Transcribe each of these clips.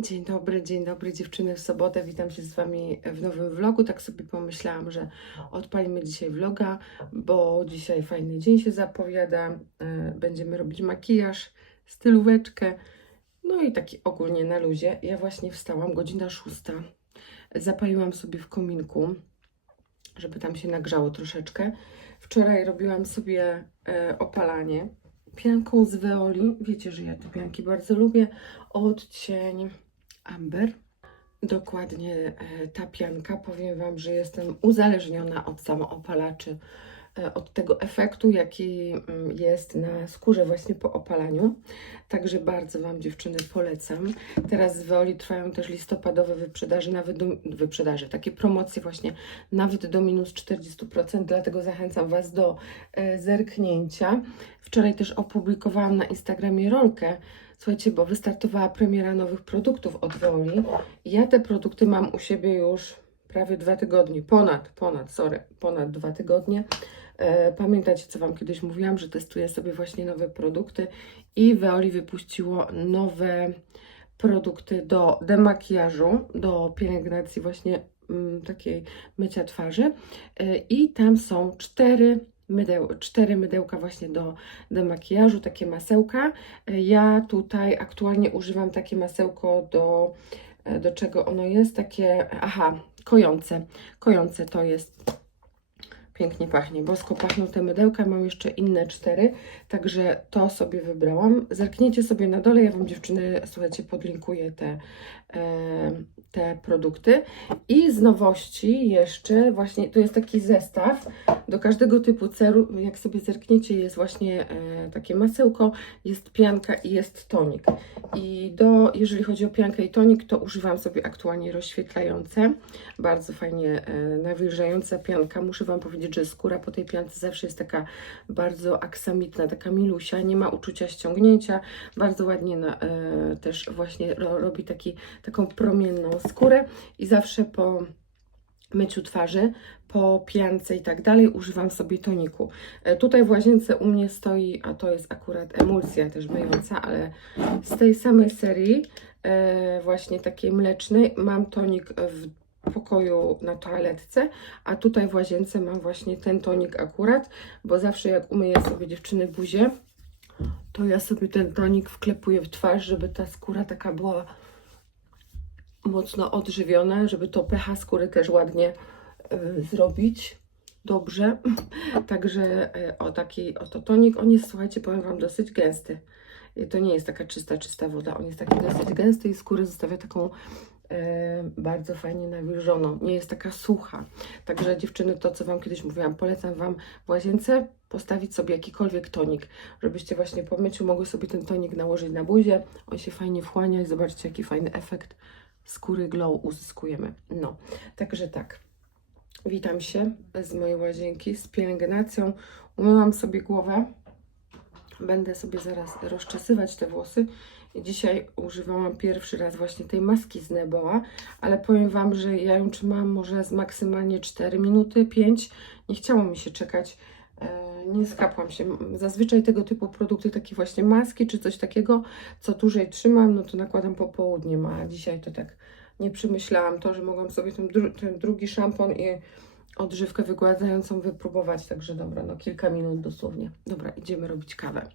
Dzień dobry, dzień dobry dziewczyny w sobotę. Witam się z Wami w nowym vlogu. Tak sobie pomyślałam, że odpalimy dzisiaj vloga, bo dzisiaj fajny dzień się zapowiada. E, Będziemy robić makijaż, stylóweczkę, no i taki ogólnie na luzie. Ja właśnie wstałam, godzina szósta. Zapaliłam sobie w kominku, żeby tam się nagrzało troszeczkę. Wczoraj robiłam sobie e, opalanie pianką z Veoli. Wiecie, że ja te pianki bardzo lubię. Odcień Amber. Dokładnie e, ta pianka. Powiem Wam, że jestem uzależniona od samoopalaczy, od tego efektu, jaki mm, jest na skórze właśnie po opalaniu. Także bardzo Wam dziewczyny polecam. Teraz z Veoli trwają też listopadowe wyprzedaże, nawet do, wyprzedaże, takie promocje właśnie nawet do minus 40%, dlatego zachęcam Was do e, zerknięcia. Wczoraj też opublikowałam na Instagramie rolkę, Słuchajcie, bo wystartowała premiera nowych produktów od Veoli. Ja te produkty mam u siebie już prawie dwa tygodnie, ponad, ponad, sorry, ponad dwa tygodnie. E, Pamiętacie, co Wam kiedyś mówiłam, że testuję sobie właśnie nowe produkty i Veoli wypuściło nowe produkty do demakijażu, do pielęgnacji właśnie mm, takiej mycia twarzy E, i tam są cztery mydeł, cztery mydełka właśnie do demakijażu, takie masełka. Ja tutaj aktualnie używam takie masełko do, do czego ono jest, takie, aha, kojące. Kojące to jest, pięknie pachnie, bosko pachną te mydełka, mam jeszcze inne cztery, także to sobie wybrałam. Zerknijcie sobie na dole, ja Wam dziewczyny, słuchajcie, podlinkuję te, te produkty. I z nowości jeszcze właśnie, to jest taki zestaw, do każdego typu ceru, jak sobie zerkniecie, jest właśnie e, takie masełko, jest pianka i jest tonik. I do, jeżeli chodzi o piankę i tonik, to używam sobie aktualnie rozświetlające. Bardzo fajnie e, nawilżająca pianka. Muszę Wam powiedzieć, że skóra po tej piance zawsze jest taka bardzo aksamitna, taka milusia, nie ma uczucia ściągnięcia. Bardzo ładnie na, e, też właśnie ro, robi taki, taką promienną skórę i zawsze po myciu twarzy, po piance i tak dalej używam sobie toniku. E, Tutaj w łazience u mnie stoi, a to jest akurat emulsja też myjąca, ale z tej samej serii e, właśnie takiej mlecznej mam tonik w pokoju na toaletce, a tutaj w łazience mam właśnie ten tonik akurat, bo zawsze jak umyję sobie dziewczyny buzię, to ja sobie ten tonik wklepuję w twarz, żeby ta skóra taka była mocno odżywiona, żeby to pH skóry też ładnie y, zrobić dobrze. Także y, o taki oto tonik. On jest, słuchajcie, powiem Wam, dosyć gęsty. To nie jest taka czysta, czysta woda. On jest taki dosyć gęsty i skórę zostawia taką e, bardzo fajnie nawilżoną. Nie jest taka sucha. Także dziewczyny, to co Wam kiedyś mówiłam, polecam Wam w łazience postawić sobie jakikolwiek tonik, żebyście właśnie po myciu mogły sobie ten tonik nałożyć na buzię. On się fajnie wchłania i zobaczcie, jaki fajny efekt skóry glow uzyskujemy. No, także tak. Witam się z mojej łazienki z pielęgnacją. Umyłam sobie głowę. Będę sobie zaraz rozczesywać te włosy. Dzisiaj używałam pierwszy raz właśnie tej maski z Neboa, ale powiem Wam, że ja ją trzymałam może z maksymalnie 4 minuty, 5. Nie chciało mi się czekać. E, Nie skapłam się. Zazwyczaj tego typu produkty, takie właśnie maski czy coś takiego, co dłużej trzymam, no to nakładam po południe, a dzisiaj to tak nie przemyślałam to, że mogłam sobie ten, dru ten drugi szampon i odżywkę wygładzającą wypróbować, także dobra, no kilka minut dosłownie. Dobra, idziemy robić kawę.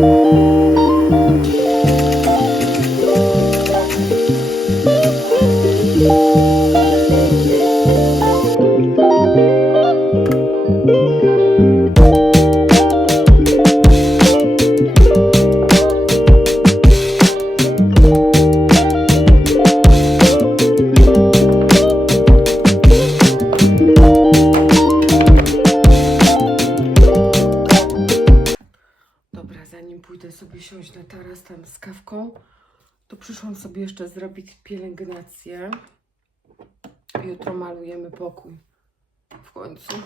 Dobra, pielęgnację. Jutro malujemy pokój. W końcu.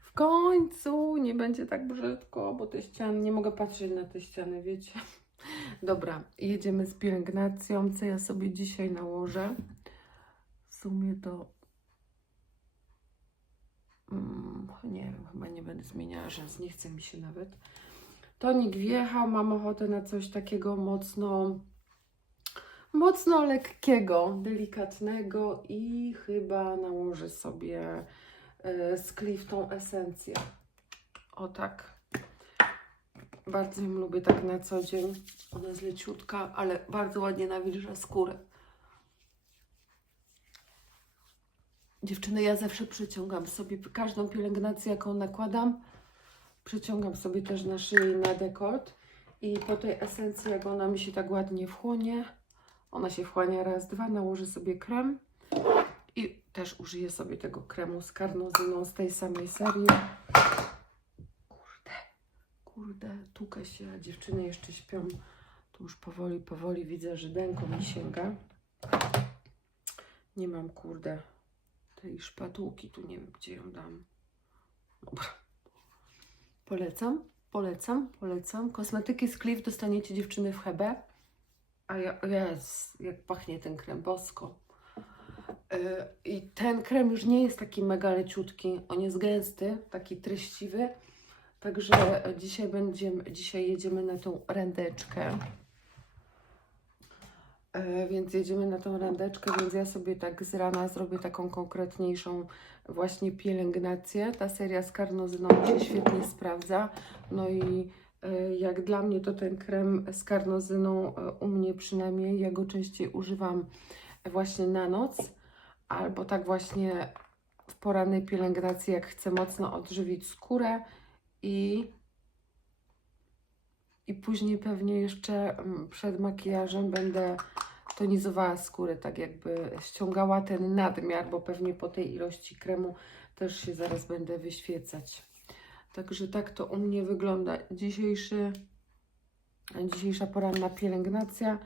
W końcu nie będzie tak brzydko, bo te ściany, nie mogę patrzeć na te ściany, wiecie. Dobra, jedziemy z pielęgnacją. Co ja sobie dzisiaj nałożę? sumie to mm, nie wiem, chyba nie będę zmieniała rzęs, nie chce mi się nawet. Tonik wjechał, mam ochotę na coś takiego mocno mocno lekkiego, delikatnego i chyba nałożę sobie e, z tą esencję. O tak. Bardzo ją lubię tak na co dzień. Ona jest leciutka, ale bardzo ładnie nawilża skórę. Dziewczyny, ja zawsze przyciągam sobie każdą pielęgnację, jaką nakładam. Przyciągam sobie też na szyję na dekolt. I po tej esencji, jak ona mi się tak ładnie wchłonie, ona się wchłania raz, dwa, nałożę sobie krem i też użyję sobie tego kremu z karnozyną z tej samej serii. Kurde, kurde, tukę się, a dziewczyny jeszcze śpią. Tu już powoli, powoli widzę, że denko mi sięga. Nie mam, kurde, tej szpatułki, tu nie wiem, gdzie ją dam. Polecam, polecam, polecam. Kosmetyki z Cliff dostaniecie dziewczyny w Hebe. A ja, jest, jak pachnie ten krem, bosko. Yy, I ten krem już nie jest taki mega leciutki, on jest gęsty, taki treściwy. Także dzisiaj będziemy, dzisiaj jedziemy na tą randeczkę. Yy, więc jedziemy na tą randeczkę, więc ja sobie tak z rana zrobię taką konkretniejszą właśnie pielęgnację. Ta seria z karnozyną się świetnie sprawdza. No i Jak dla mnie to ten krem z karnozyną, e, u mnie przynajmniej, ja go częściej używam właśnie na noc, albo tak właśnie w porannej pielęgnacji, jak chcę mocno odżywić skórę i, i później pewnie jeszcze mm, przed makijażem będę tonizowała skórę, tak jakby ściągała ten nadmiar, bo pewnie po tej ilości kremu też się zaraz będę wyświecać. Także tak to u mnie wygląda dzisiejszy, dzisiejsza poranna pielęgnacja.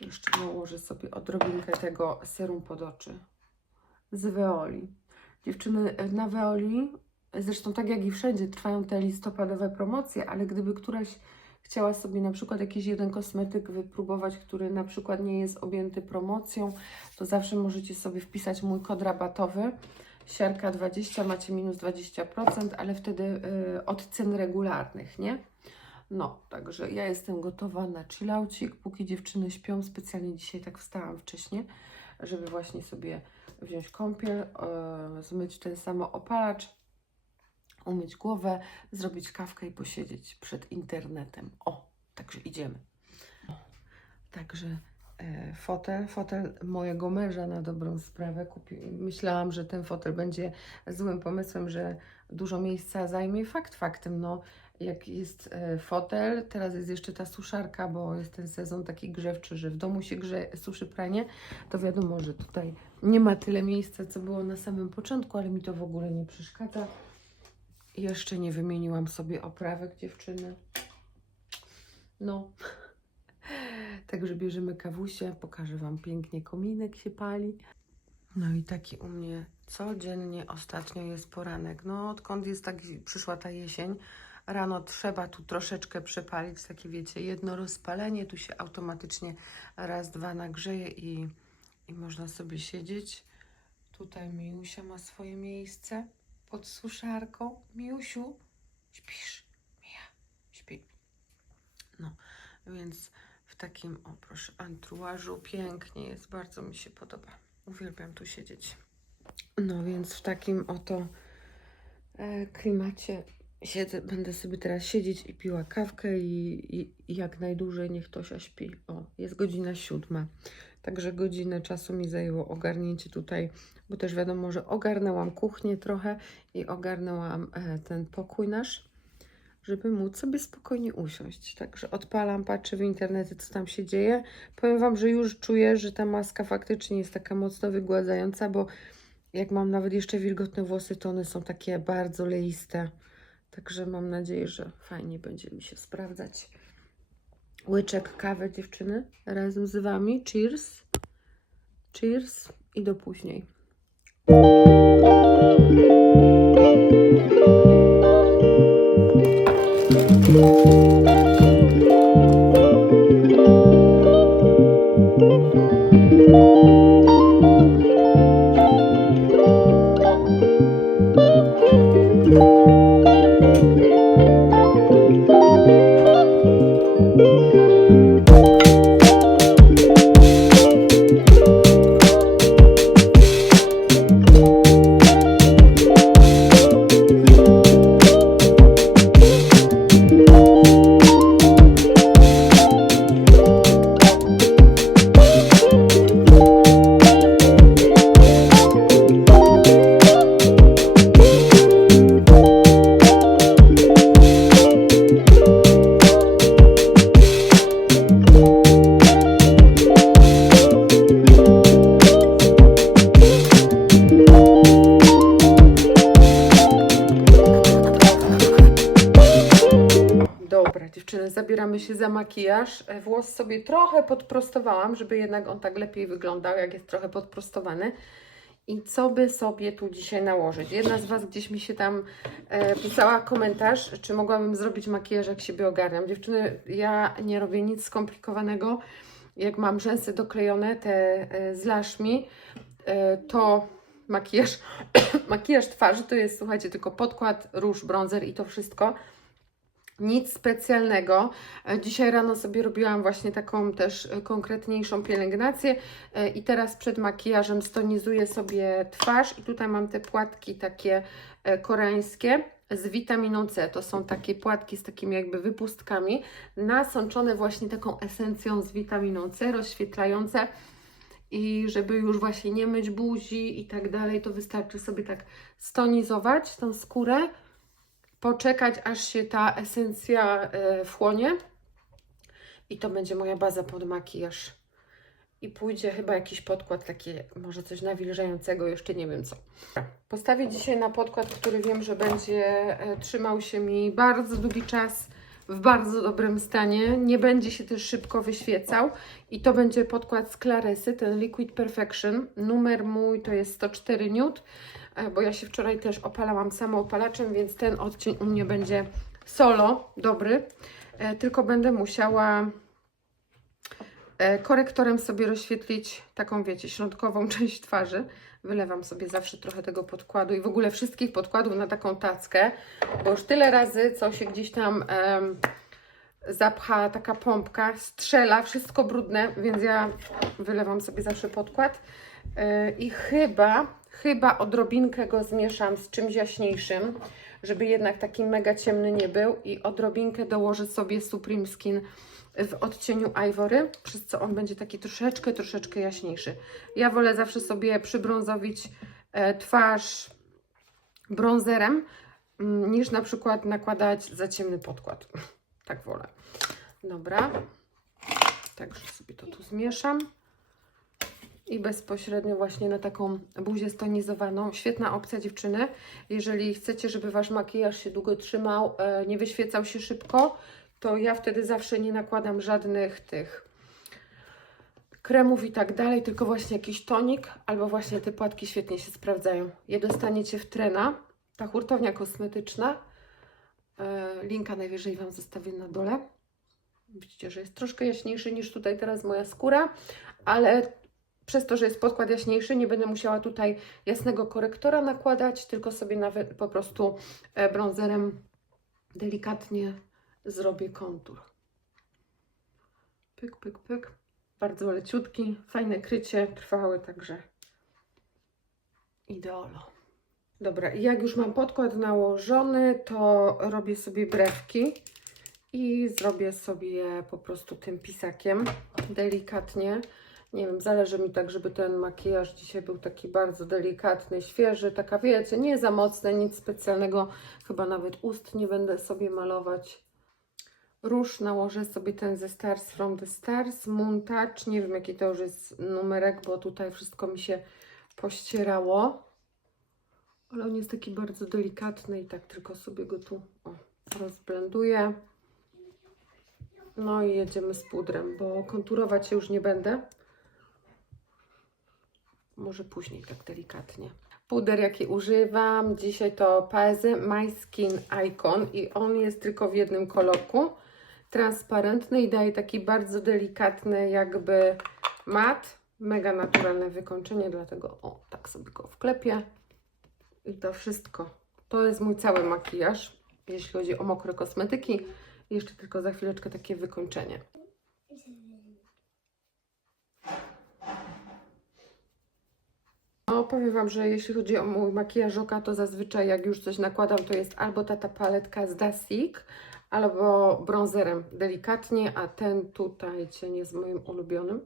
Jeszcze nałożę sobie odrobinkę tego serum pod oczy z Veoli. Dziewczyny, na Veoli, zresztą tak jak i wszędzie, trwają te listopadowe promocje, ale gdyby któraś chciała sobie na przykład jakiś jeden kosmetyk wypróbować, który na przykład nie jest objęty promocją, to zawsze możecie sobie wpisać mój kod rabatowy siarka 20, macie minus 20%, ale wtedy y, od cen regularnych, nie? No, także ja jestem gotowa na chillaucik, póki dziewczyny śpią. Specjalnie dzisiaj tak wstałam wcześniej, żeby właśnie sobie wziąć kąpiel, y, zmyć ten samo opalacz, umyć głowę, zrobić kawkę i posiedzieć przed internetem. O, także idziemy. Także fotel, fotel mojego męża na dobrą sprawę. Kupi... Myślałam, że ten fotel będzie złym pomysłem, że dużo miejsca zajmie. Fakt faktem, no jak jest e, fotel, teraz jest jeszcze ta suszarka, bo jest ten sezon taki grzewczy, że w domu się grze, suszy pranie, to wiadomo, że tutaj nie ma tyle miejsca, co było na samym początku, ale mi to w ogóle nie przeszkadza. Jeszcze nie wymieniłam sobie oprawek dziewczyny. No, Także bierzemy kawusie, pokażę Wam pięknie, kominek się pali. No i taki u mnie codziennie ostatnio jest poranek. No odkąd jest taki, przyszła ta jesień, rano trzeba tu troszeczkę przepalić, takie wiecie, jedno rozpalenie, tu się automatycznie raz, dwa nagrzeje i, i można sobie siedzieć. Tutaj Miusia ma swoje miejsce pod suszarką. Miusiu, śpisz? Mija, śpi. No, więc takim, o proszę, antruażu. Pięknie jest, bardzo mi się podoba. Uwielbiam tu siedzieć. No więc w takim oto e, klimacie siedzę, będę sobie teraz siedzieć i piła kawkę i, i, i jak najdłużej niech Tosia śpi. O, jest godzina siódma. Także godzinę czasu mi zajęło ogarnięcie tutaj, bo też wiadomo, że ogarnęłam kuchnię trochę i ogarnęłam e, ten pokój nasz żeby móc sobie spokojnie usiąść. Także odpalam, patrzę w internecie, co tam się dzieje. Powiem Wam, że już czuję, że ta maska faktycznie jest taka mocno wygładzająca, bo jak mam nawet jeszcze wilgotne włosy, to one są takie bardzo leiste. Także mam nadzieję, że fajnie będzie mi się sprawdzać. Łyczek kawy, dziewczyny, razem z Wami. Cheers. Cheers i do później. Zabieramy się za makijaż. E, Włos sobie trochę podprostowałam, żeby jednak on tak lepiej wyglądał, jak jest trochę podprostowany. I co by sobie tu dzisiaj nałożyć? Jedna z Was gdzieś mi się tam e, pisała komentarz, czy mogłabym zrobić makijaż, jak siebie ogarniam. Dziewczyny, ja nie robię nic skomplikowanego. Jak mam rzęsy doklejone, te e, z laszmi, e, to makijaż, makijaż twarzy to jest, słuchajcie, tylko podkład, róż, bronzer i to wszystko. Nic specjalnego. E, Dzisiaj rano sobie robiłam właśnie taką też e, konkretniejszą pielęgnację e, i teraz przed makijażem stonizuję sobie twarz i tutaj mam te płatki takie koreańskie z witaminą C. To są takie płatki z takimi jakby wypustkami, nasączone właśnie taką esencją z witaminą C, rozświetlające i żeby już właśnie nie myć buzi i tak dalej, to wystarczy sobie tak stonizować tą skórę poczekać, aż się ta esencja e, wchłonie. I to będzie moja baza pod makijaż. I pójdzie chyba jakiś podkład taki, może coś nawilżającego, jeszcze nie wiem co. Postawię dzisiaj na podkład, który wiem, że będzie e, trzymał się mi bardzo długi czas w bardzo dobrym stanie. Nie będzie się też szybko wyświecał. I to będzie podkład z Claresy, ten Liquid Perfection. Numer mój to jest 104 nut e, bo ja się wczoraj też opalałam samoopalaczem, więc ten odcień u mnie będzie solo, dobry. E, Tylko będę musiała e, korektorem sobie rozświetlić taką, wiecie, środkową część twarzy. Wylewam sobie zawsze trochę tego podkładu i w ogóle wszystkich podkładów na taką tackę, bo już tyle razy, co się gdzieś tam em, zapcha taka pompka, strzela, wszystko brudne, więc ja wylewam sobie zawsze podkład. E, I chyba, chyba odrobinkę go zmieszam z czymś jaśniejszym, żeby jednak taki mega ciemny nie był i odrobinkę dołożę sobie Supreme Skin w odcieniu Ivory, przez co on będzie taki troszeczkę, troszeczkę jaśniejszy. Ja wolę zawsze sobie przybrązowić e, twarz bronzerem, mm, niż na przykład nakładać za ciemny podkład. Tak wolę. Dobra. Także sobie to tu zmieszam i bezpośrednio właśnie na taką buzię stonizowaną. Świetna opcja dziewczyny. Jeżeli chcecie, żeby Wasz makijaż się długo trzymał, e, nie wyświecał się szybko, to ja wtedy zawsze nie nakładam żadnych tych kremów i tak dalej, tylko właśnie jakiś tonik albo właśnie te płatki świetnie się sprawdzają. Je dostaniecie w trena, ta hurtownia kosmetyczna. E, Linka najwyżej Wam zostawię na dole. Widzicie, że jest troszkę jaśniejszy niż tutaj teraz moja skóra, ale przez to, że jest podkład jaśniejszy, nie będę musiała tutaj jasnego korektora nakładać, tylko sobie nawet po prostu e, bronzerem delikatnie zrobię kontur. Pyk, pyk, pyk. Bardzo leciutki, fajne krycie, trwały także ideolo. Dobra, jak już mam podkład nałożony, to robię sobie brewki i zrobię sobie po prostu tym pisakiem delikatnie. Nie wiem, zależy mi tak, żeby ten makijaż dzisiaj był taki bardzo delikatny, świeży, taka wiecie, nie za mocny, nic specjalnego. Chyba nawet ust nie będę sobie malować. Róż nałożę sobie ten ze Stars from the Stars, Moon Touch, nie wiem jaki to już jest numerek, bo tutaj wszystko mi się pościerało. Ale on jest taki bardzo delikatny i tak tylko sobie go tu o, rozblenduję. No i jedziemy z pudrem, bo konturować się już nie będę. Może później tak delikatnie. Puder jaki używam dzisiaj to Pazy My Skin Icon i on jest tylko w jednym kolorku. Transparentny i daje taki bardzo delikatny jakby mat. Mega naturalne wykończenie, dlatego o, tak sobie go wklepię. I to wszystko. To jest mój cały makijaż, jeśli chodzi o mokre kosmetyki. Jeszcze tylko za chwileczkę takie wykończenie. No, powiem Wam, że jeśli chodzi o mój makijaż oka, to zazwyczaj jak już coś nakładam, to jest albo ta, ta paletka z Dasik, albo bronzerem delikatnie, a ten tutaj cień jest moim ulubionym.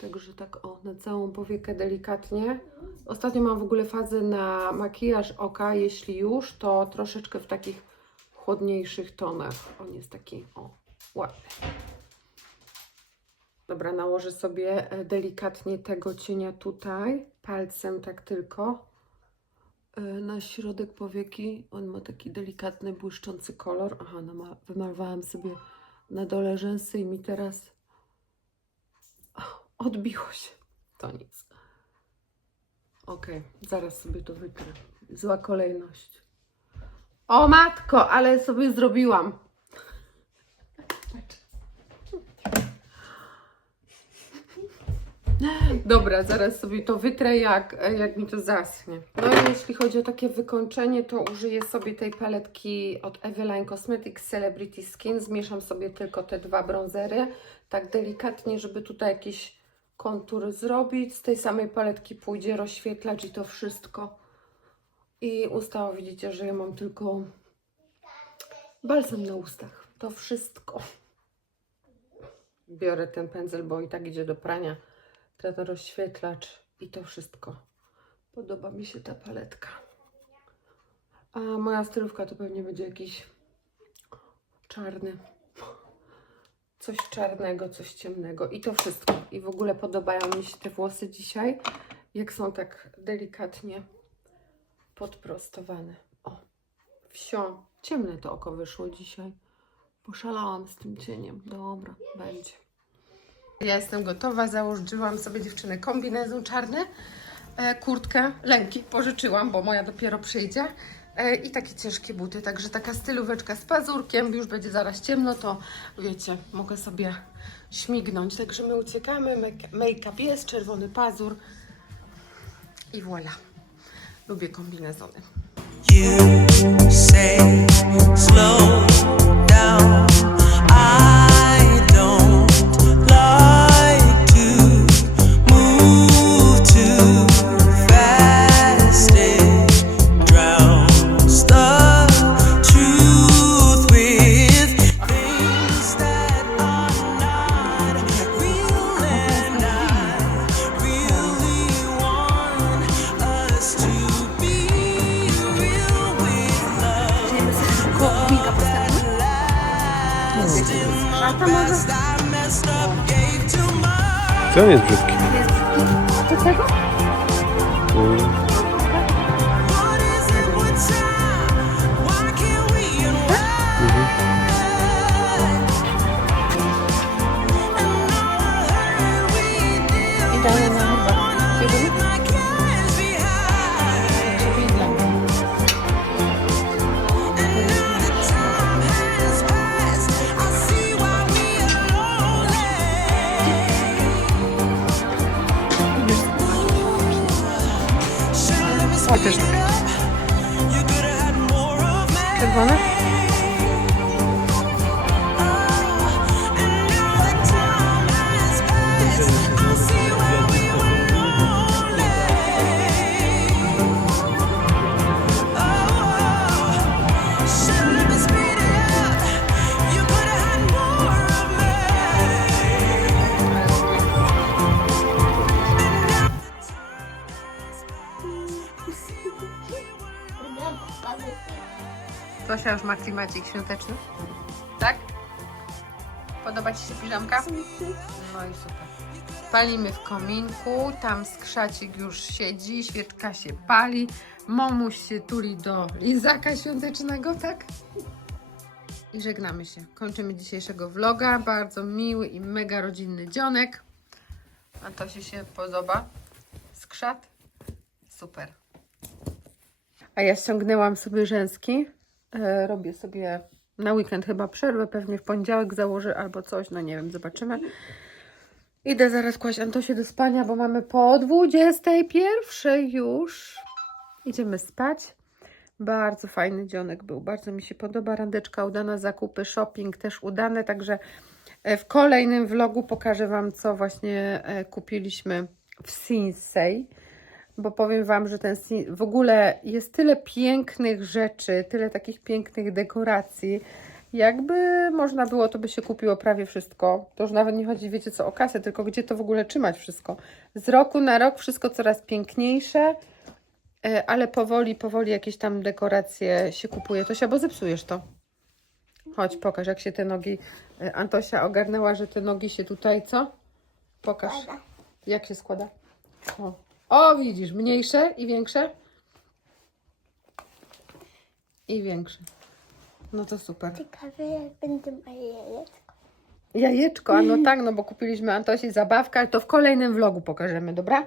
Także tak o, na całą powiekę delikatnie. Ostatnio mam w ogóle fazę na makijaż oka, jeśli już, to troszeczkę w takich chłodniejszych tonach. On jest taki, o, ładny. Dobra, nałożę sobie e, delikatnie tego cienia tutaj, palcem tak tylko, e, na środek powieki. On ma taki delikatny, błyszczący kolor. Aha, nama- wymalowałam sobie na dole rzęsy i mi teraz odbiło się. To nic. Okej, zaraz sobie to wytrę. Zła kolejność. O matko, ale sobie zrobiłam. Dobra, zaraz sobie to wytrę, jak, jak mi to zaschnie. No i jeśli chodzi o takie wykończenie, to użyję sobie tej paletki od Eveline Cosmetics Celebrity Skin. Zmieszam sobie tylko te dwa bronzery, tak delikatnie, żeby tutaj jakieś kontury zrobić. Z tej samej paletki pójdzie rozświetlacz i to wszystko. I usta, widzicie, że ja mam tylko balsam na ustach. To wszystko. Biorę ten pędzel, bo i tak idzie do prania. Ten rozświetlacz i to wszystko. Podoba mi się ta paletka. A moja stylówka to pewnie będzie jakiś czarny. Coś czarnego, coś ciemnego i to wszystko. I w ogóle podobają mi się te włosy dzisiaj, jak są tak delikatnie podprostowane. O, wsio. Ciemne to oko wyszło dzisiaj. Poszalałam z tym cieniem. Dobra, będzie. Ja jestem gotowa, założyłam sobie dziewczyny kombinezon czarny, e, kurtkę, lęki pożyczyłam, bo moja dopiero przyjdzie e, i takie ciężkie buty, także taka stylóweczka z pazurkiem, już będzie zaraz ciemno, to wiecie, mogę sobie śmignąć, także my uciekamy, make- make-up jest, czerwony pazur i voilà. Lubię kombinezony. You say slow Czy on jest brzydki? Mm, bana. Ma klimacik świąteczny. Tak? Podoba Ci się piżamka? No i super. Palimy w kominku, tam skrzacik już siedzi, świeczka się pali, momuś się tuli do lizaka świątecznego, tak? I żegnamy się. Kończymy dzisiejszego vloga. Bardzo miły i mega rodzinny dzionek. A to się się podoba. Skrzat. Super. A ja ściągnęłam sobie rzęski. E, robię sobie na weekend chyba przerwę, pewnie w poniedziałek założę albo coś, no nie wiem, zobaczymy. Idę zaraz kłaść Antosię do spania, bo mamy po 21 już. Idziemy spać. Bardzo fajny dzionek był, bardzo mi się podoba. Randeczka udana, zakupy, shopping też udane, także e, w kolejnym vlogu pokażę Wam, co właśnie e, kupiliśmy w Sinsei bo powiem Wam, że ten w ogóle jest tyle pięknych rzeczy, tyle takich pięknych dekoracji. Jakby można było, to by się kupiło prawie wszystko. To już nawet nie chodzi, wiecie co, o kasę, tylko gdzie to w ogóle trzymać wszystko. Z roku na rok wszystko coraz piękniejsze, e, ale powoli, powoli jakieś tam dekoracje się kupuje. Tosia, bo zepsujesz to. Chodź, pokaż, jak się te nogi... e, Antosia ogarnęła, że te nogi się tutaj, co? Pokaż. Jak się składa? O. O, widzisz, mniejsze i większe? I większe. No to super. Ciekawe jak będzie moje jajeczko. Jajeczko, a no tak, no bo kupiliśmy Antosi zabawkę, ale to w kolejnym vlogu pokażemy, dobra?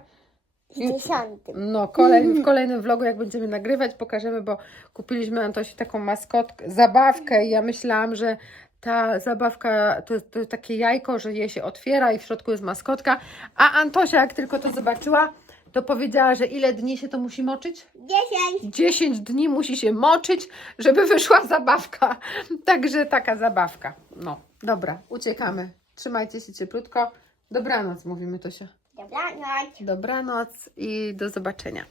W dziesiątym. No, kolej, w kolejnym vlogu, jak będziemy nagrywać, pokażemy, bo kupiliśmy Antosi taką maskotkę, zabawkę i ja myślałam, że ta zabawka to, to takie jajko, że je się otwiera i w środku jest maskotka, a Antosia jak tylko to zobaczyła, to powiedziała, że ile dni się to musi moczyć? Dziesięć. 10 dni musi się moczyć, żeby wyszła zabawka. Także taka zabawka. No, dobra, uciekamy. Trzymajcie się cieplutko. Dobranoc, mówimy Tosia. Dobranoc. Dobranoc i do zobaczenia.